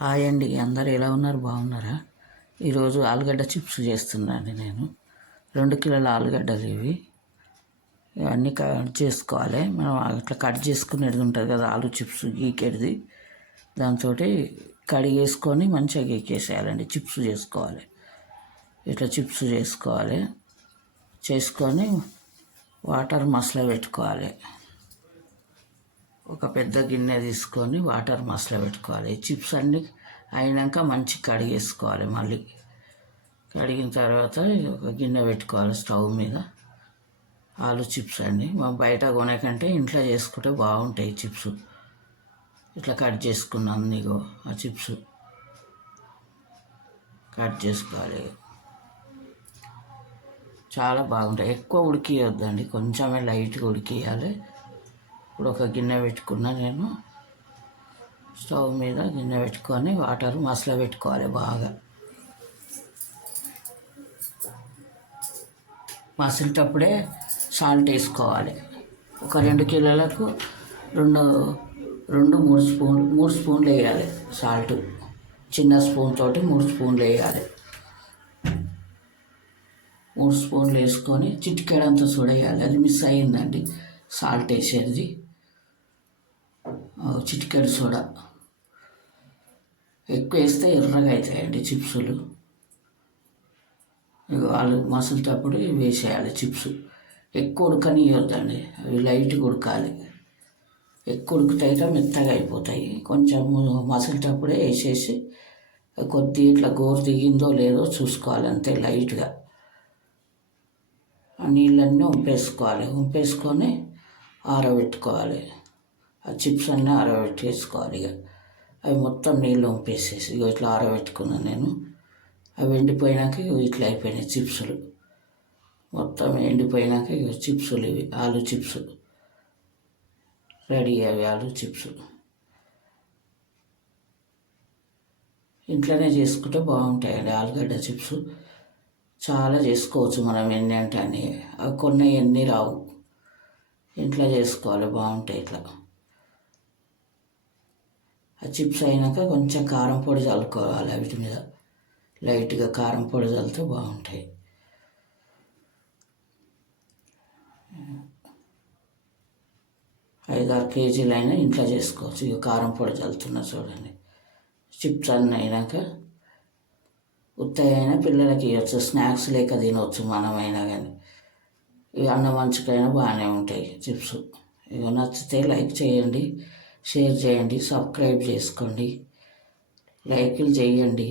Hi అండి, అందరు ఎలా ఉన్నారు? బాగున్నారా? ఈరోజు ఆలుగడ్డ చిప్స్ చేస్తున్నాను నేను. 2 కిలోల ఆలుగడ్డలు ఇవి. ఇవన్నీ కట్ చేసుకోవాలి. మనం అట్లా కట్ చేసుకునేది ఉంటుంది కదా, ఆలు చిప్స్ గీకేది. దాంతో కడిగేసుకొని మంచిగా గీకేసేయాలండి. చిప్స్ చేసుకోవాలి. ఇట్లా చిప్స్ చేసుకోవాలి. చేసుకొని వాటర్ మసల పెట్టుకోవాలి. ఒక పెద్ద గిన్నె తీసుకొని వాటర్ మసల పెట్టుకోవాలి. చిప్స్ అన్నీ అయినాక మంచి కడిగేసుకోవాలి. మళ్ళీ కడిగిన తర్వాత ఒక గిన్నె పెట్టుకోవాలి స్టవ్ మీద. ఆలు చిప్స్ అండి మనం బయట కొనేకంటే ఇంట్లో చేసుకుంటే బాగుంటాయి చిప్స్. ఇట్లా కట్ చేసుకున్నాను నీకు ఆ చిప్స్ కట్ చేసుకోవాలి. చాలా బాగుంటాయి. ఎక్కువ ఉడికియొద్దండి, కొంచెమే లైట్గా ఉడికియాలి. ఇప్పుడు ఒక గిన్నె పెట్టుకున్నా నేను. స్టవ్ మీద గిన్నె పెట్టుకొని వాటర్ మసల పెట్టుకోవాలి బాగా. మసిలేటప్పుడే సాల్ట్ వేసుకోవాలి. ఒక 2 కిలోలకు రెండు రెండు మూడు స్పూన్లు వేయాలి సాల్ట్. చిన్న స్పూన్ తోటి 3 స్పూన్లు వేయాలి. 3 స్పూన్లు వేసుకొని చిటికెడంత సోడా వేయాలి. అది మిస్ అయ్యిందండి సాల్ట్ వేసేది. చిటికెడు సోడా ఎక్కువ వేస్తే ఎర్రగా అవుతాయండి చిప్సులు. వాళ్ళు మసిలేటప్పుడు వేసేయాలి చిప్స్. ఎక్కువ ఉడకనియొద్దండి, అవి లైట్గా ఉడకాలి. ఎక్కువ ఉడికితే మెత్తగా అయిపోతాయి. కొంచెం మసిలేటప్పుడే వేసేసి కొద్దిగా ఇట్లా గోరు దిగిందో లేదో చూసుకోవాలి, అంతే లైట్గా. ఆ నీళ్ళన్నీ వంపేసుకొని ఆరబెట్టుకోవాలి. ఆ చిప్స్ అన్నీ ఆరబెట్టేసుకోవాలి. ఇక అవి మొత్తం నీళ్ళు వంపేసేసి ఇట్లా ఆరబెట్టుకున్నాను నేను. అవి ఎండిపోయినాక ఇట్లా అయిపోయినాయి చిప్సులు. మొత్తం ఎండిపోయినాక చిప్సులు ఇవి ఆలు చిప్స్ రెడీ. అవి ఆలు చిప్స్ ఇంట్లోనే చేసుకుంటే బాగుంటాయండి ఆలుగడ్డ చిప్స్. చాలా చేసుకోవచ్చు మనం, ఎన్ని అంటే అన్ని. అవి కొన్ని ఎన్ని రావు, ఇంట్లో చేసుకోవాలి, బాగుంటాయి ఇట్లా. ఆ చిప్స్ అయినాక కొంచెం కారం పొడి చల్లుకోవాలి వీటి మీద. లైట్గా కారం పొడి చల్లితే బాగుంటాయి. 5-6 కేజీలైనా ఇంట్లో చేసుకోవచ్చు. ఇక కారం పొడి చల్లుతున్నా చూడండి. చిప్స్ అన్నీ అయినాక ఉత్తగైనా పిల్లలకి ఇవ్వచ్చు, స్నాక్స్ లేక తినవచ్చు మనమైనా. కానీ ఇక అన్నం మంచుకైనా బాగానే ఉంటాయి చిప్స్. ఇక నచ్చితే లైక్ చేయండి, షేర్ చేయండి, సబ్స్క్రైబ్ చేసుకోండి, లైకులు చేయండి.